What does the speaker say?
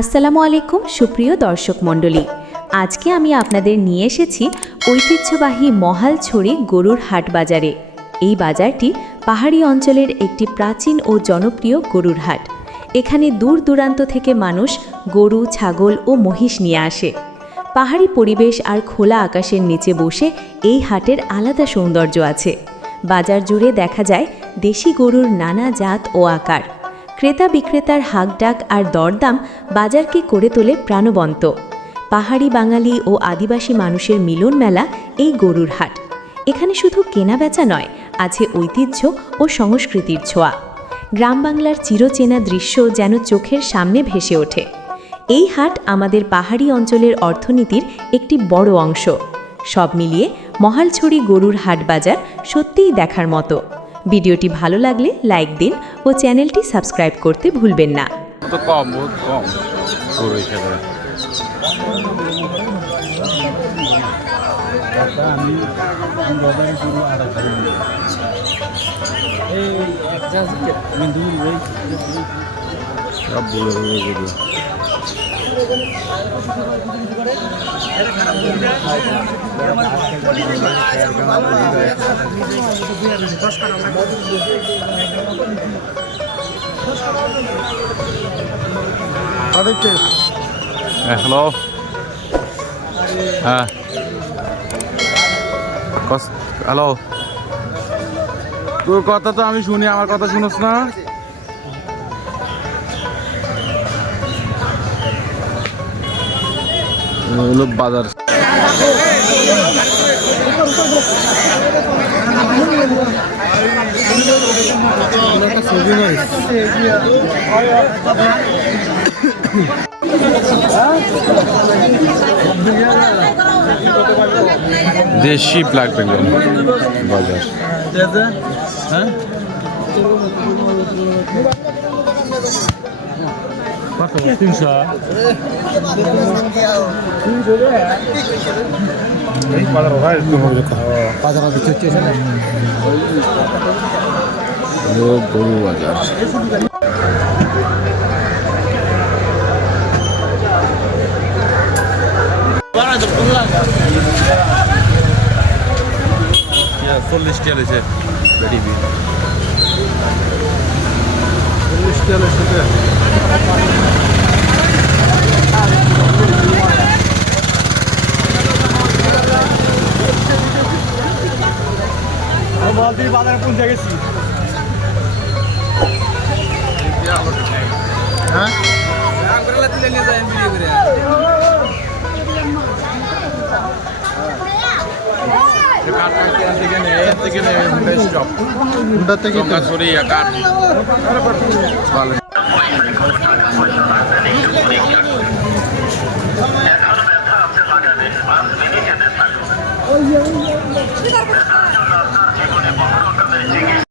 আসসালামু আলাইকুম সুপ্রিয় দর্শক মণ্ডলী, আজকে আমি আপনাদের নিয়ে এসেছি ঐতিহ্যবাহী মহালছড়ি গরুর হাট বাজারে। এই বাজারটি পাহাড়ি অঞ্চলের একটি প্রাচীন ও জনপ্রিয় গরুর হাট। এখানে দূর দূরান্ত থেকে মানুষ গরু, ছাগল ও মহিষ নিয়ে আসে। পাহাড়ি পরিবেশ আর খোলা আকাশের নিচে বসে এই হাটের আলাদা সৌন্দর্য আছে। বাজার জুড়ে দেখা যায় দেশি গরুর নানা জাত ও আকার। ক্রেতা বিক্রেতার হাঁকডাক আর দরদাম বাজারকে করে তোলে প্রাণবন্ত। পাহাড়ি বাঙালি ও আদিবাসী মানুষের মিলন মেলা এই গরুর হাট। এখানে শুধু কেনাবেচা নয়, আছে ঐতিহ্য ও সংস্কৃতির ছোঁয়া। গ্রাম বাংলার চিরচেনা দৃশ্য যেন চোখের সামনে ভেসে ওঠে। এই হাট আমাদের পাহাড়ি অঞ্চলের অর্থনীতির একটি বড় অংশ। সব মিলিয়ে মহালছড়ি গরুর হাট বাজার সত্যিই দেখার মতো। ভিডিওটি ভালো লাগলে লাইক দিন ও চ্যানেলটি সাবস্ক্রাইব করতে ভুলবেন না। তো কম, বহুত কম গরু হিসেবে। সব বুড়ো বুড়ো গরু। হ্যালো, হ্যাঁ হ্যালো, তোর কথা তো আমি শুনি, আমার কথা শুনোস না? হলো বাজার। দেশি ব্ল্যাক বেঙ্গল বাজার। গরু বাজার। চল্লিশ টিয়া লেছে, 40 টিয়া লেছে। বাজারে পৌঁছে গেছি। হ্যাঁ, থেকে